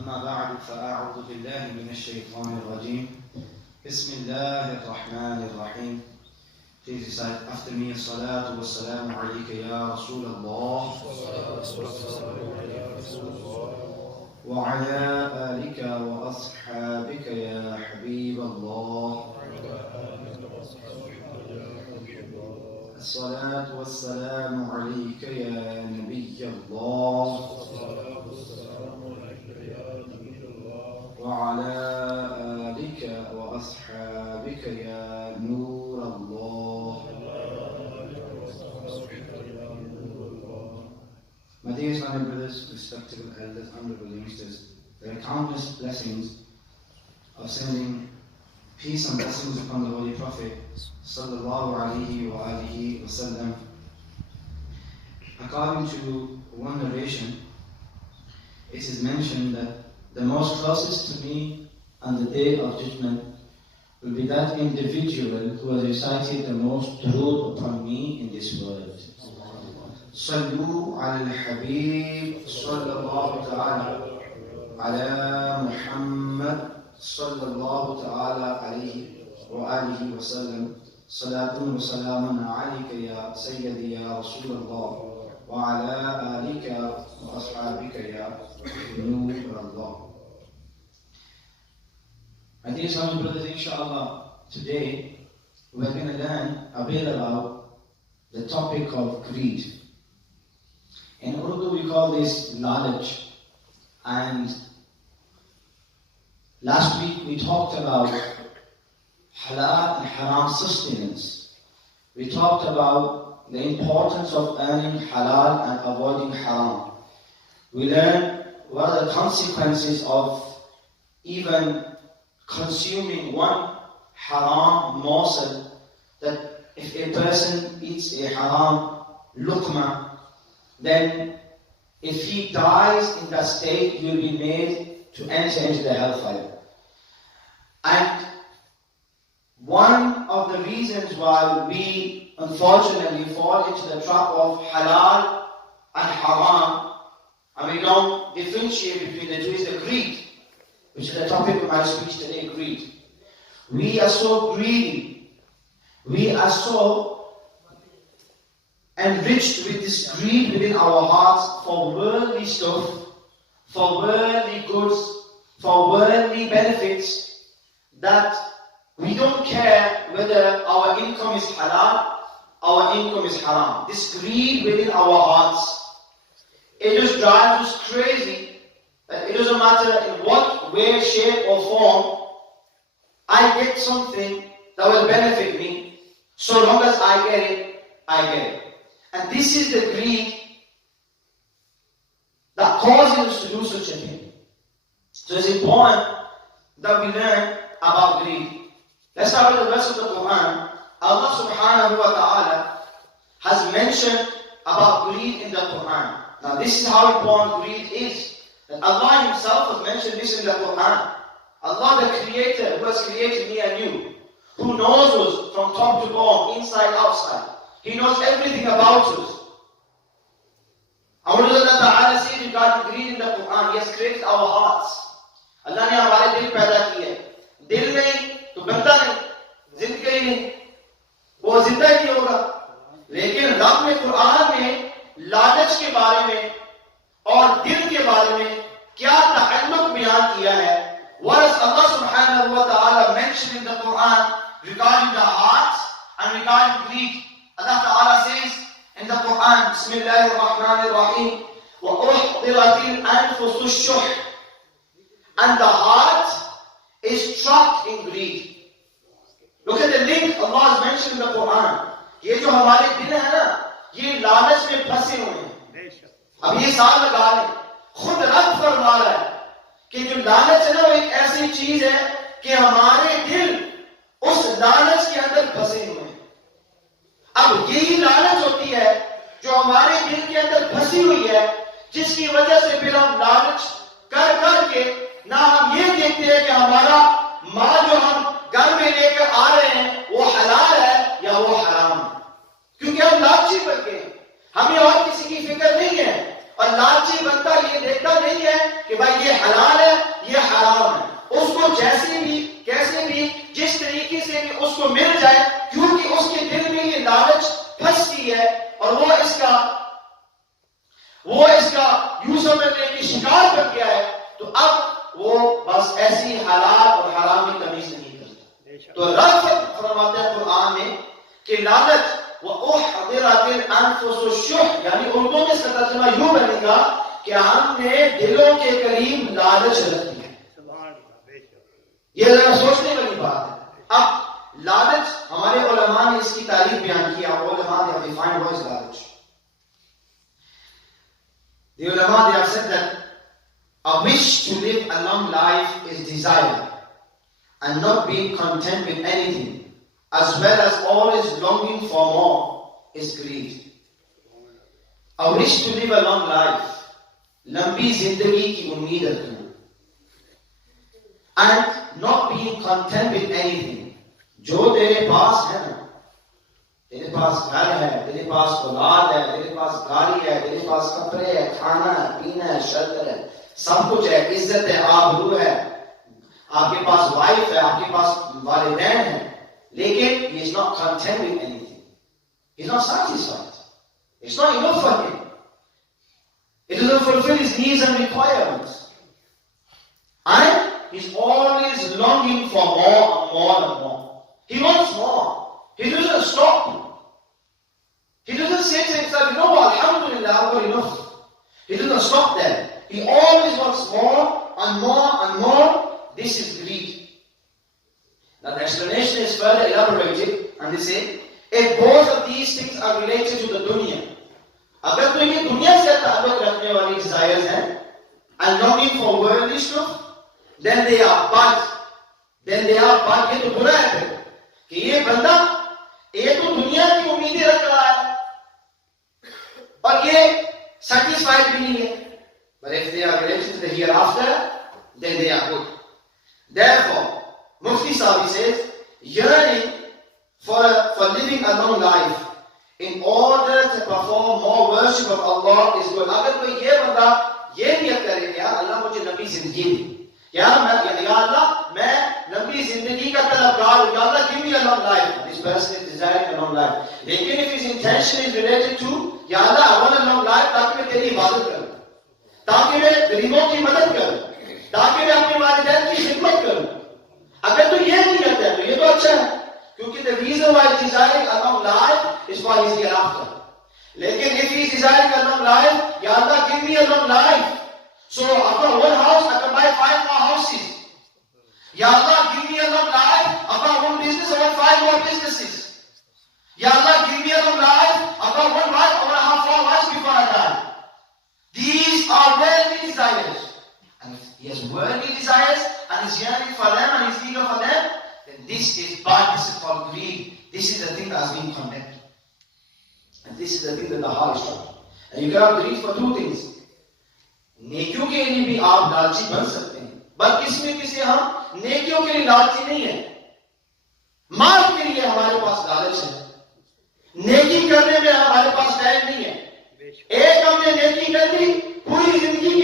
أما بعد فأعوذ بالله من الشيطان الرجيم بسم الله الرحمن الرحيم. Please recite after me الصلاة والسلام عليك يا رسول الله وعلى آلك وأصحابك يا حبيب الله. الصلاة والسلام عليك يا نبي الله وعلى آلك وأصحابك يا نور الله. My dear Islamic brothers, respectable elders, honorable youngsters, there are countless blessings of sending peace and blessings upon the Holy Prophet Sallallahu Alaihi wa alihi wasallam. According to one narration, it is mentioned that the most closest to me on the day of judgment will be that individual who has recited the most durood upon me in this world. Sallu ala al-Habib sallallahu ta'ala ala Muhammad sallallahu ta'ala alayhi wa alihi wa sallam. Salatun wa salamun alayka ya Sayyidi ya Rasulullah wa ala alika wa ashabika ya Nur Allah. My dear Islamic brothers, inshallah, today we're going to learn a bit about the topic of greed. In Urdu we call this knowledge, and last week we talked about halal and haram sustenance. We talked about the importance of earning halal and avoiding haram. We learned what are the consequences of even consuming one haram morsel, that if a person eats a haram luqma, then if he dies in that state, he will be made to enter into the hellfire. And one of the reasons why we unfortunately fall into the trap of halal and haram, and we don't differentiate between the two, is the greed, which is the topic of my speech today, greed. We are so greedy. We are so enriched with this greed within our hearts for worldly stuff, for worldly goods, for worldly benefits, that we don't care whether our income is halal, our income is haram. This greed within our hearts, it just drives us crazy. That it doesn't matter in what way, shape or form, I get something that will benefit me. So long as I get it, I get it. And this is the greed that causes us to do such a thing. So it's important that we learn about greed. Let's start with the verse of the Quran. Allah subhanahu wa ta'ala has mentioned about greed in the Quran. Now this is how important greed is. That Allah Himself has mentioned this in the Quran. Allah, the Creator, who has created me and you, who knows us from top to bottom, inside, outside. He knows everything about us. And what does Allah Ta'ala say regarding greed in the Quran? He has created our hearts. Allah ने हमारे दिल पैदा किए. दिल नहीं तो बनता नहीं, जिंदगी नहीं, वो जिंदा ही नहीं होगा. लेकिन रब ने कुरान में लालच के बारे में और दिल के बारे में क्या ताल्लुक बयान किया है. What does Allah subhanahu wa ta'ala mention in the Quran regarding the hearts and regarding greed? Allah Ta'ala says in the Quran, Bismillahir Rahmanir Rahim, وَأُحْضِرَتِ الْأَنفُسُ الشُّحْ, and the heart is trapped in greed. Look at the link Allah has mentioned in the Quran. ये जो हमारे दिल है ना, ये लालच में फंसे हुए हैं. अब ये साल लगा लें, खुद रब फरमा रहा है कि जो लालच है ना, वो एक ऐसी चीज है कि हमारे दिल उस लालच के अंदर फंसे हुए हैं. अब यही लालच होती है जो हमारे दिल के अंदर फंसी हुई है, जिसकी वजह से फिर हम लालच कर करके ना हम ये देखते हैं कि हमारा माल जो हम घर में लेकर आ रहे हैं वो हलाल है या वो हराम है, क्योंकि हम लालची बन गए. हमें और किसी की फिक्र नहीं है, और लालची बंदा ये देखता नहीं है कि भाई ये हलाल है हराम है, उसको कैसे भी जिस तरीके से भी उसको मिल जाए, क्योंकि उसके दिल में ये लालच फंसती है और वो इसका यूसुफ करने की शिकार बन गया है, तो अब वो बस ऐसी हलाल और हराम में तमीज नहीं करता। तो रब फरमाता है कुरान में कि लालच वो उहदिरातिल अनफुसुश, यानी उर्दू में इसका तर्जुमा यूं बनेगा कि हमने दिलों के करीब लालच रख दी है। ये जरा सोचने वाली बात है। अब लालच, हमारे उलमा ने इसकी तारीफ बयान किया, उलमा ने डिफाइंड व्हाट इज लालच। The ulama, they have said that a wish to live a long life is desire, and not being content with anything, as well as always longing for more, is greed. A wish to live a long life, लंबी जिंदगी की उम्मीद रखना, and not being content with anything, जो तेरे पास है ना, तेरे पास घर है, तेरे पास औलाद है, तेरे पास गाड़ी है, तेरे पास कपड़े है, खाना है, पीना है, शेल्टर है, सब कुछ है, इज्जत है, आबरू है, आपके पास वाइफ है, आपके पास वालिदैन है, लेकिन he is not content with anything. He is not satisfied. It's not enough for him. It doesn't fulfill his needs and requirements. And he's always longing for more and more and more. He wants more. He doesn't stop. He doesn't say to himself, you know what, alhamdulillah, I've got enough. He doesn't stop there. He always wants more and more and more. This is greed. Now the explanation is further elaborated, and they say, if both of these things are related to the dunya, अगर तो ये दुनिया से ताल्लुक रखने वाली desires हैं, and longing for worldly stuff, then they are bad. ये तो बुरा है फिर, कि ये बंदा ये तो दुनिया की उम्मीदें रख रहा है और ये satisfied भी नहीं है. But if they are related to the hereafter, then they are good. Therefore, Mufti Sabi says, yearning for living a long life in order to perform more worship of Allah is good. अगर कोई ये बंदा ये नियत करे, यार अल्लाह मुझे लंबी जिंदगी दे, या अल्लाह मैं लंबी जिंदगी का तलबगार हूं, या अल्लाह give me a long life. This person is desiring a long life. लेकिन if his intention is related to, या अल्लाह I want a long life ताकि मैं तेरी इबादत करूं, ताकि मैं गरीबों की मदद करूं, ताकि मैं अपने वालिदैन की खिदमत करूं, अगर तो ये नियत है तो ये तो अच्छा है, क्योंकि the reason why he's desiring a long life is for his hereafter. लेकिन if he is desiring a long life, या अल्लाह give me a long life, so after one house I can buy 5 more houses. Ya Allah, give me a long life. After one business, I want 5 more businesses. Ya Allah, give me a long life. After one wife, I want to have 4 wives before I die. These are worldly desires. And if he has worldly desires and is yearning for them and is eager for them, then this is bad. This is called greed. This is the thing that has been condemned. And this is the thing that the heart is trying. And you can have greed for 2 things. नेकियों के लिए भी आप लालची बन सकते हैं, बदकिस्मती हम नेकियों के लिए लालची नहीं है, माल के लिए हमारे पास लालच है, नेकी करने में हमारे पास टाइम नहीं है। एक हमने नेकी कर दी, पूरी जिंदगी की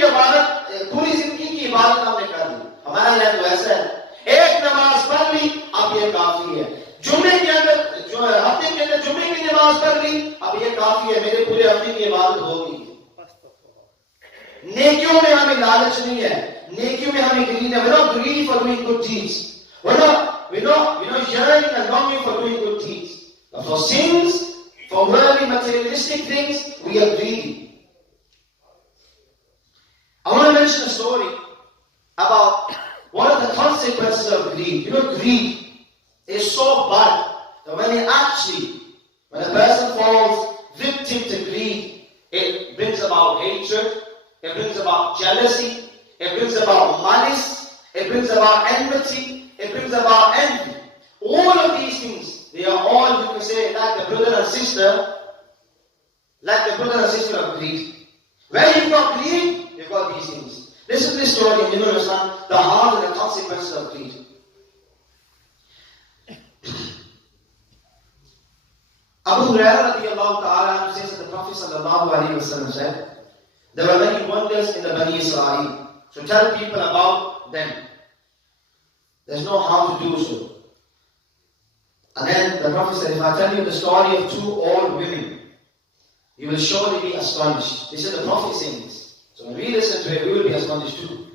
इबादत हमने कर दी, हमारा यह तो ऐसा है, एक नमाज पढ़ ली अब ये काफी है, जुम्मे के अंदर हफ्ते के अंदर जुम्मे की नमाज पढ़ ली अब ये काफी है, मेरे पूरे हफ्ते की इबादत होगी। नेकियों में हमें लालच नहीं है, नेकियों में हमें ग्रीड है। We're not greedy for doing good deeds. We're not yearning and longing for doing good deeds. But for sins, for worldly materialistic things, we are greedy. I want to mention a story about one of the consequences of greed. Greed is so bad that when a person falls victim to greed, it brings about hatred, it brings about jealousy, it brings about malice, it brings about enmity, it brings about envy. All of these things, they are all, you can say, like the brother and sister of greed. Where you've got greed, you've got these things. Listen to this story and you will understand the harm and the consequences of greed. Abu Hurairah radiallahu ta'ala says that the Prophet sallallahu alayhi wa sallam said, there were many wonders in the Bani Israel. So tell people about them. There's no harm to do so. And then the Prophet said, if I tell you the story of 2 old women, you will surely be astonished. This is the Prophet saying this. So when we listen to it, we will be astonished too.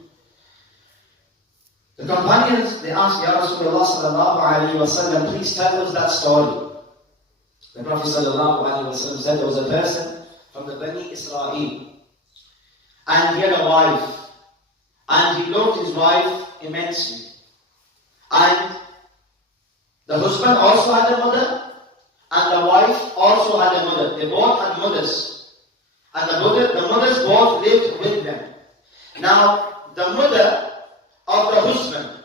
The companions, they asked, Ya Rasulullah sallallahu alayhi wa sallam, please tell us that story. The Prophet sallallahu alayhi wa sallam said there was a person from the Bani Israel, and he had a wife, and he loved his wife immensely. And the husband also had a mother, and the wife also had a mother. They both had mothers. And the mothers both lived with them. Now, the mother of the husband,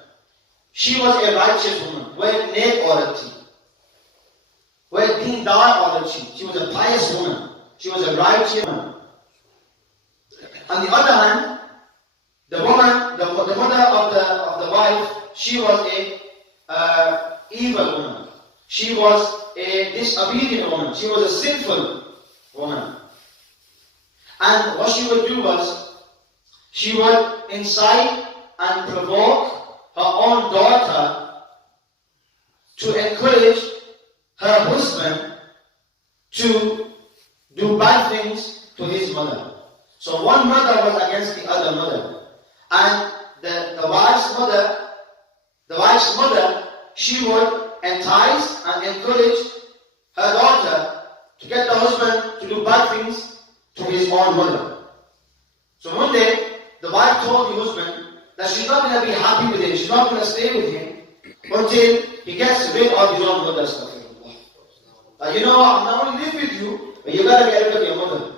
she was a righteous woman. Where neck authority. Where deendar authority. She was a pious woman. She was a righteous woman. On the other hand, the woman, the mother of the wife, she was a evil woman. She was a disobedient woman. She was a sinful woman. And what she would do was, she would incite and provoke her own daughter to encourage her husband to do bad things to his mother. So one mother was against the other mother. And the wife's mother, she would entice and encourage her daughter to get the husband to do bad things to his own mother. So one day, the wife told the husband that she's not going to be happy with him, she's not going to stay with him until he gets rid of his own mother's stuff. You know, I'm not only live with you, but you got to get rid of your mother.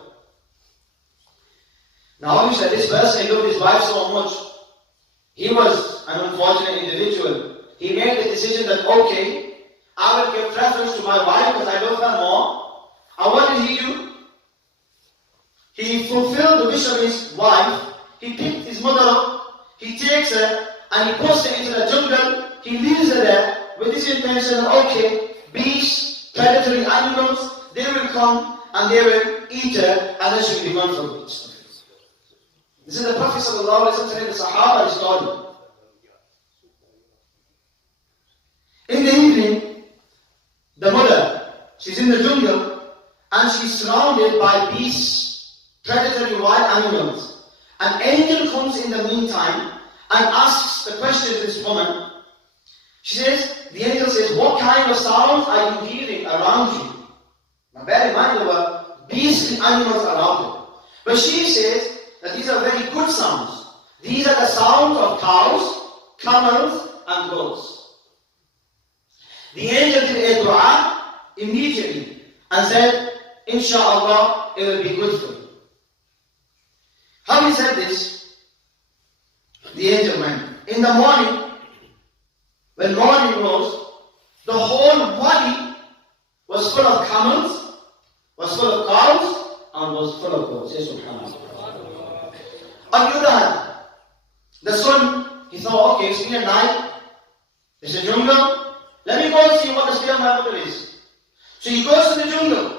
Now obviously this person, he loved his wife so much. He was an unfortunate individual. He made the decision that, okay, I will give preference to my wife because I love her more. And what did he do? He fulfilled the wish of his wife. He picked his mother up, he takes her, and he puts her into the jungle. He leaves her there with this intention that, okay, beasts, predatory animals, they will come and they will eat her, and then she will be gone from it. This is the Prophet sallallahu alaihi wasallam telling the Sahaba story. In the evening, the mother, she's in the jungle, and she's surrounded by beasts, predatory wild animals. An angel comes in the meantime and asks the question to this woman. She says, the angel says, what kind of sounds are you hearing around you? Now bear in mind, there were beastly animals around her. But she says that these are very good sounds. These are the sounds of cows, camels, and goats. The angel did a dua immediately and said, Insha'Allah, it will be good for you. Having said this, the angel went. In the morning, when morning rose, the whole valley was full of camels, was full of cows, and was full of goats. Say subhanallah. On the other hand, the son, he thought, okay, it's been a night, it's a jungle, let me go and see what the state of my mother is. So he goes to the jungle.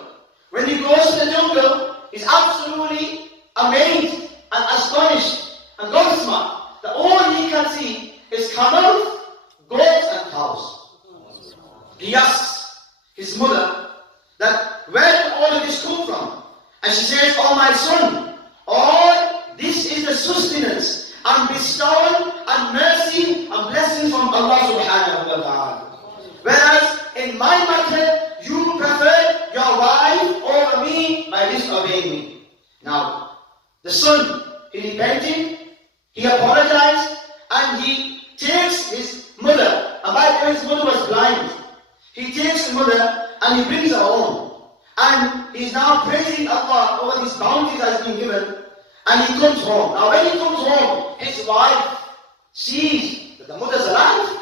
When he goes to the jungle, he's absolutely amazed and astonished and gobsmacked that all he can see is camels, goats, and cows. He asks his mother that where did all of this come from? And she says, oh my son, all this is the sustenance and bestowal and mercy and blessing from Allah subhanahu wa ta'ala. Whereas in my matter, you prefer your wife over me by disobeying me. Now, the son, he repented, he apologized, and he takes his mother, and by the way his mother was blind. He takes his mother and he brings her home. And he's now praising Allah over these bounties that has been given. And he comes home. Now when he comes home, his wife sees that the mother's alive.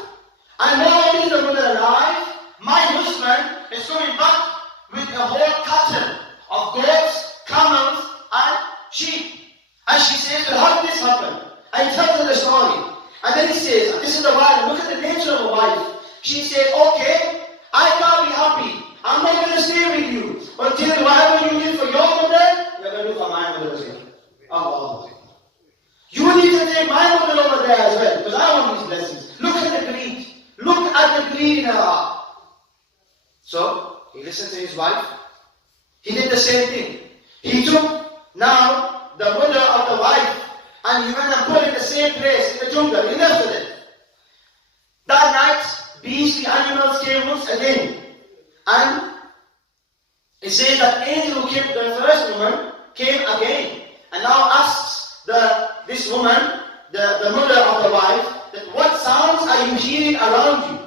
And not only is the mother alive, my husband is coming back with a whole carton of goats, camels, and sheep. And she says, well, how did this happen? And he tells her the story. And then he says, and this is the wife, look at the nature of a wife. She says, okay, I can't be happy. I'm not going to stay with you until whatever you did for your mother, you're going to do for my mother as well. Allah. You need to take my mother over there as well, because I want these blessings. Look at the greed. listen to his wife? He did the same thing. He took now the mother of the wife and he went and put it in the same place in the jungle. He left with it. That night, beastly animals came once again. And it says that angel who came to the first woman came again and now asks this woman, the mother of the wife, that what sounds are you hearing around you?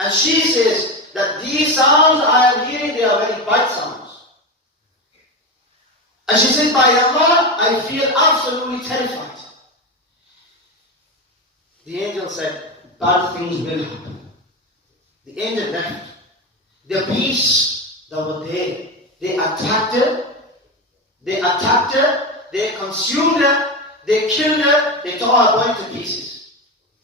And she says that these sounds I am hearing, they are very bad sounds. And she said, by Allah, I feel absolutely terrified. The angel said, bad things will happen. The angel left. The beasts that were there, they attacked her, they consumed her, they killed her, they tore her body to pieces.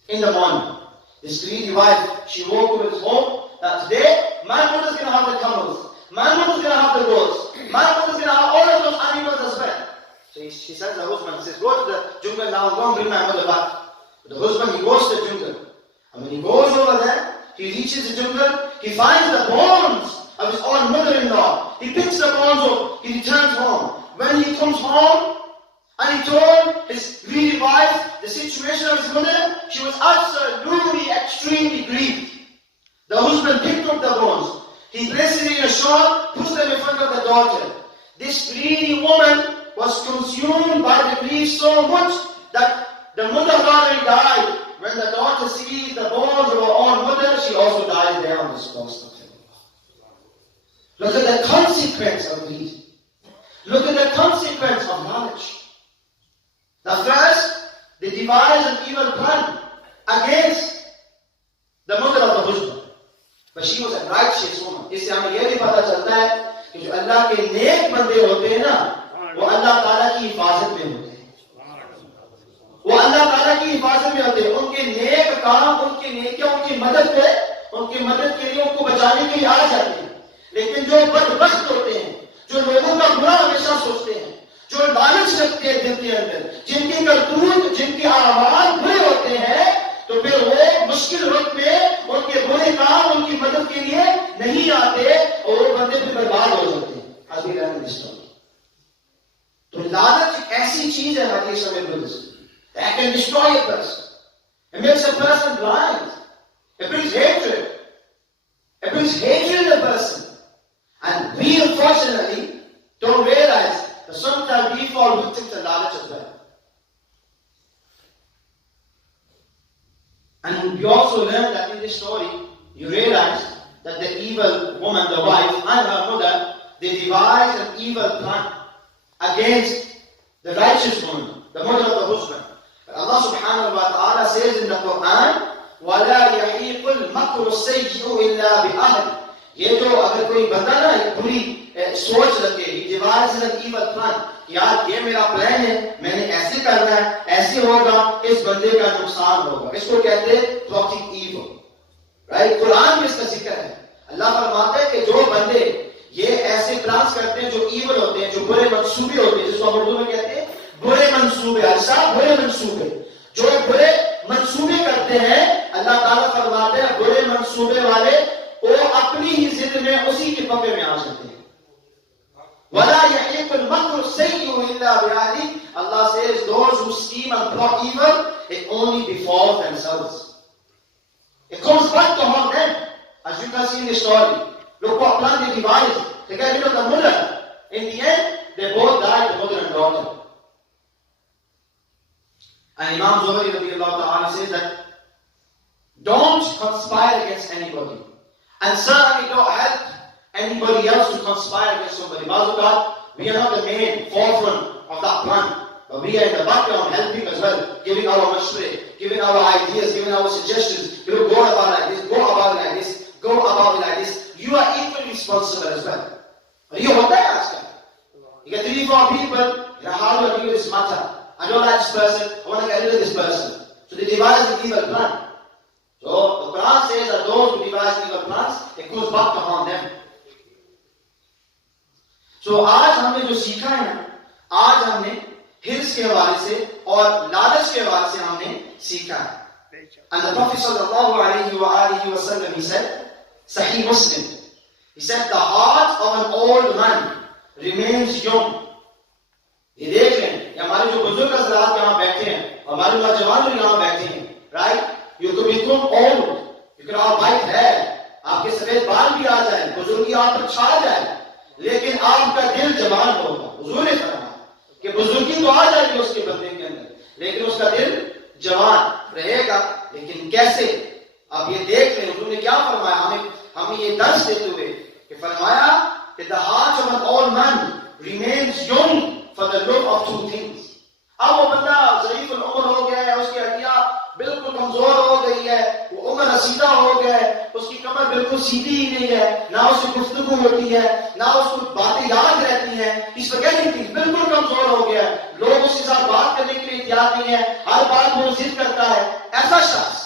In the morning, this greedy wife, she woke up at home that today, my mother's going to have the camels, my mother's going to have the goats, my mother's going to have all of those animals as well. So she says to her husband, he says, go to the jungle now, go and bring my mother back. But the husband, he goes to the jungle. And when he goes over there, he reaches the jungle, he finds the bones of his own mother-in-law. He picks the bones up, he returns home. When he comes home, and he told his greedy wife the situation of his mother, she was absolutely, extremely grieved. The husband picked up the bones. He places it in a shawl, puts them in front of the daughter. This greedy woman was consumed by the grief so much that the mother had already died. When the daughter sees the bones of her own mother, she also dies there on the spot. Look at the consequence of greed. Look at the consequence of knowledge. Now first, they devised an evil plan against the mother of the husband. But she was a righteous woman. इससे हमें यह भी पता चलता है कि जो अल्लाह के नेक बंदे होते हैं ना, वो अल्लाह ताला की हिफाजत में होते हैं. वो अल्लाह ताला की हिफाजत में होते हैं. उनके नेक काम, उनके नेकियां, उनकी मदद के लिए उनको बचाने के लिए आ जाते हैं. लेकिन जो बदबख्त होते हैं, जो लोगों का बुरा हमेशा सोचते हैं, जो लालच रखते हैं दिल के अंदर, जिनकी करतूत, जिनके आवाज बुरे होते हैं, तो फिर वो मुश्किल वक्त में उनके बुरे काम उनकी मदद के लिए नहीं आते और वो बंदे फिर बर्बाद हो जाते हैं. तो लालच एक ऐसी चीज है हदीस में बुजुर्ग, that can destroy a person. It makes a person blind. It brings hatred. It brings hatred in a person. And we unfortunately don't realize that sometimes we fall victim to knowledge as well. And we also learn that in this story, you realize that the evil woman, the wife, and her mother, they devised an evil plan against the righteous woman, the mother of the husband. But Allah subhanahu wa ta'ala says in the Quran, وَلَا يَحِيقُ الْمَكْرُ السَّيِّئُ إِلَّا بِأَهْلِ. ये जो अगर कोई बंदा ना एक बुरी सोच रखे, he devises an evil plan, यार ये मेरा प्लान है, मैंने ऐसे करना है, ऐसे होगा, इस बंदे का नुकसान होगा. इसको कहते हैं plotting evil. Right? कुरान में इसका जिक्र है. अल्लाह फरमाता है कि जो बंदे ये ऐसे प्लान्स करते हैं जो evil होते हैं, जो बुरे मंसूबे होते हैं, जिसको हम उर्दू में कहते हैं बुरे मंसूबे, अच्छा बुरे मंसूबे, जो बुरे मंसूबे करते हैं, अल्लाह ताला फरमाते हैं बुरे मंसूबे वाले वो अपनी ही जिद में उसी के पकड़ में आ जाते हैं. وَلَا يَحِيقُ الْمَكْرُ السَّيِّئُ إِلَّا بِأَهْلِهِ. Allah says those who scheme and plot evil, it only befalls themselves. It comes back to haunt them. As you can see in the story. Look what plan they devised. They got rid of the mother. In the end, they both died, the mother and daughter. And Imam Zuhri radiallahu ta'ala says that don't conspire against anybody. And certainly don't help anybody else to conspire against somebody. Mazukat, we are not the main forefront of that plan, but we are in the background helping as well, giving our mashwara, giving our ideas, giving our suggestions. You know, go about it like this, go about it like this, go about it like this. You are equally responsible as well. You hold that. You get 3-4 people, how do I deal with this matter? I don't like this person, I want to get rid of this person. So they devise an evil plan. So the Quran says that those who devise evil plans, it goes back to harm them. So आज हमने जो सीखा है ना, आज हमने हिर्स के हवाले से और लालच के हवाले से हमने सीखा है. And the Prophet sallallahu alayhi wa sallam, he said, Sahih Muslim, He said the heart of an old man remains young. ये देख लें, ये हमारे जो बुजुर्ग हज़रात यहाँ बैठे हैं, हमारे नौजवान जो यहाँ बैठे हैं, right? You could become old, you could have white hair, आपके सफेद बाल भी आ जाए, बुजुर्गी आप पर छा जाए, लेकिन आपका दिल जवान होगा। हुजूर ने फरमाया कि बुजुर्गी तो आ जाएगी उसके बंदे के अंदर, लेकिन उसका दिल जवान रहेगा। लेकिन कैसे? आप ये देख लें, हुजूर ने क्या फरमाया हमें ये दर्श देते हुए कि फरमाया कि the heart of an old man remains young for the love of two things. अब वो बंदा ज़ईफ़ उम्र हो गया है, उसकी हड्डियां बिल्कुल कमजोर हो गई है, वो उम्र रसीदा हो गया है, उसकी कमर बिल्कुल सीधी ही नहीं है, ना उसकी गुफ्तगू होती है, ना उसको बातें याद रहती हैं, इस वगैरह की बिल्कुल कमजोर हो गया है, लोग उसके साथ बात करने के लिए तैयार नहीं है, हर बात वो जिद करता है, ऐसा शख्स,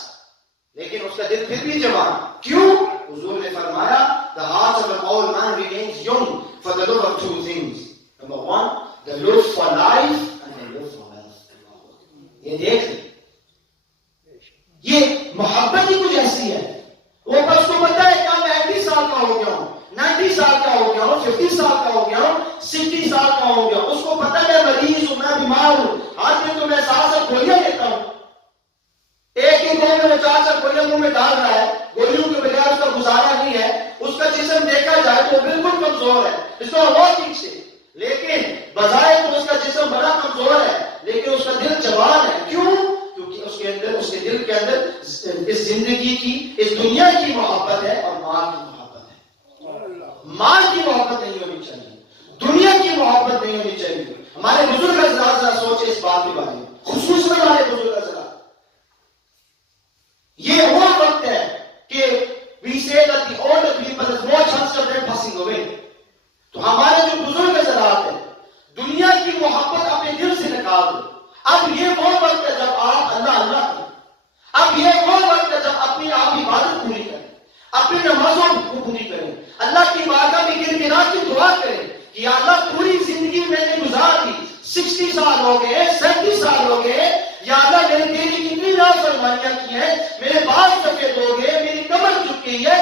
लेकिन उसका दिल फिर भी जवान। क्यों? हुजूर ने फरमाया the heart of an old man remains young for the love of two things. Number one, the love for life and the love for wealth. ये देख ले, ये मोहब्बत ही कुछ ऐसी है, वो बस को पता है क्या मैं 80 साल का हो गया हूँ, 90 साल का हो गया हूँ, 50 साल का हो गया हूँ, 60 साल का हो गया हूँ, उसको पता है मैं मरीज हूँ, मैं बीमार हूँ, आज में तो मैं 7 गोलियां लेता हूँ, एक ही गोली में 4 गोलियां मुंह में डाल रहा है, गोलियों के बगैर उसका गुजारा नहीं है, उसका जिस्म देखा जाए तो बिल्कुल कमजोर है, इसको बहुत ठीक से, लेकिन बजाय तो उसका जिस्म बड़ा कमजोर है, लेकिन उसका दिल जवान है। क्यों? क्योंकि उसके अंदर, उसके दिल के अंदर इस जिंदगी की, इस दुनिया की मोहब्बत है और माल की मोहब्बत है। माल की मोहब्बत नहीं होनी चाहिए, दुनिया की मोहब्बत नहीं होनी चाहिए। हमारे बुजुर्ग हज़रात जरा सोचे इस बात के बारे में, खुसूसन हमारे बुजुर्ग हज़रात। ये वो वक्त है कि we say that the older people is more chance of them passing away. तो हमारे जो बुजुर्ग हज़रात हैं, दुनिया की मोहब्बत अपने दिल से निकाल दो। अब ये वो वक्त है जब आप अल्लाह अल्लाह करें, अब ये वो वक्त है जब अपनी आप इबादत पूरी करें, अपनी नमाजों को पूरी करें, अल्लाह की बारगाह में गिर-गिरा की दुआ करें कि अल्लाह पूरी जिंदगी मैंने गुजार दी, 60 साल हो गए, 70 साल हो गए, या अल्लाह मैंने तेरी कितनी नाफरमानियां की है, मेरे बाल सफेद हो गए, मेरी कमर झुक गई है,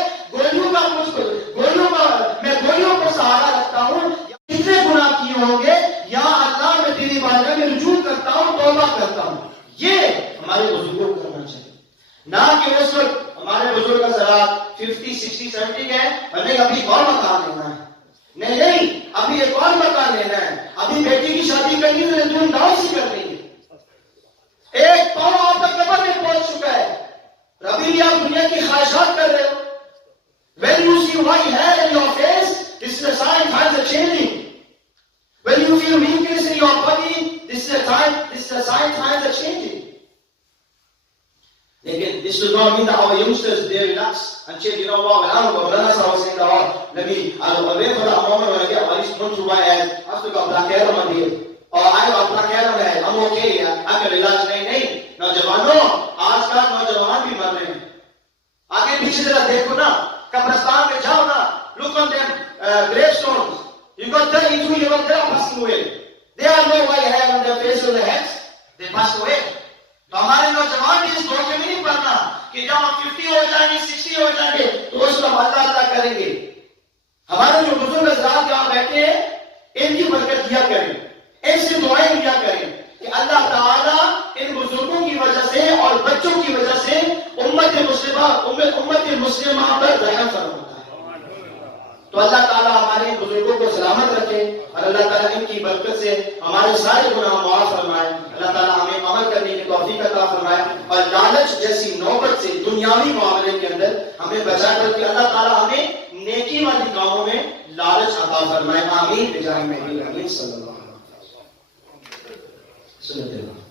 मैं गोलियों को सहारा रखता हूँ, कितने गुनाह किए होंगे, या अल्लाह मैं तेरी बारगाह में रुजू करता हूँ, तौबा करता हूँ। ये हमारे बुजुर्गों को करना चाहिए, ना कि उस वक्त हमारे बुजुर्ग हज़रात 50, 60, 70 के हमें अभी और मकान लेना है, नहीं अभी एक और मकान लेना है, अभी बेटी की शादी करनी है, धूमधाम से कर रही है, एक पांव आप तक कब्र में पहुंच चुका है, अभी भी आप दुनिया की ख्वाहिशात कर रहे हो। When you see white hair in your face, this is a sign times are changing. When you feel weakness in your body, this is a sign times are changing. Lekin this does not mean that our youngsters they relax and chill. You know what? When I'm going, that's how I was saying that. I'll wait for that moment when I get at least one to white hair. I've still got black hair on my beard. और आई got black hair on my head. I'm okay. I can relax. नहीं नौजवानों, आजकल नौजवान भी मर रहे हैं। आगे पीछे जरा देखो ना, कब्रिस्तान में जाओ ना, look on them gravestones. You got 32-year-olds they are passing away. They have no white hair on their face or their heads. They passed away. तो हमारे नौजवान भी इस धोखे में नहीं पड़ना कि जब हम 50 हो जाएंगे, 60 हो जाएंगे, तो उसको हम अल्लाह अल्लाह करेंगे। हमारे जो बुजुर्ग हज़रात यहाँ बैठे हैं, इनकी बरकत दिया करें, इनसे दुआएं किया करें कि अल्लाह ताला इन बुजुर्गों की वजह से और बच्चों की वजह से उम्मत मुस्लिमा पर रहम फरमाता है। तो अल्लाह ताला हमारे बुजुर्गों को सलामत रखे और अल्लाह ताला इनकी बरकत से हमारे सारे गुनाह माफ फरमाए। अल्लाह ताला हमें अमल करने की तौफीक अता फरमाए और लालच जैसी नौबत से दुनियावी मामले के अंदर हमें बचा करके अल्लाह ताला हमें नेकी वाली कामों में लालच अता फरमाए। आमीन बिजाह में सल्लल्लाहु अलैहि वसल्लम।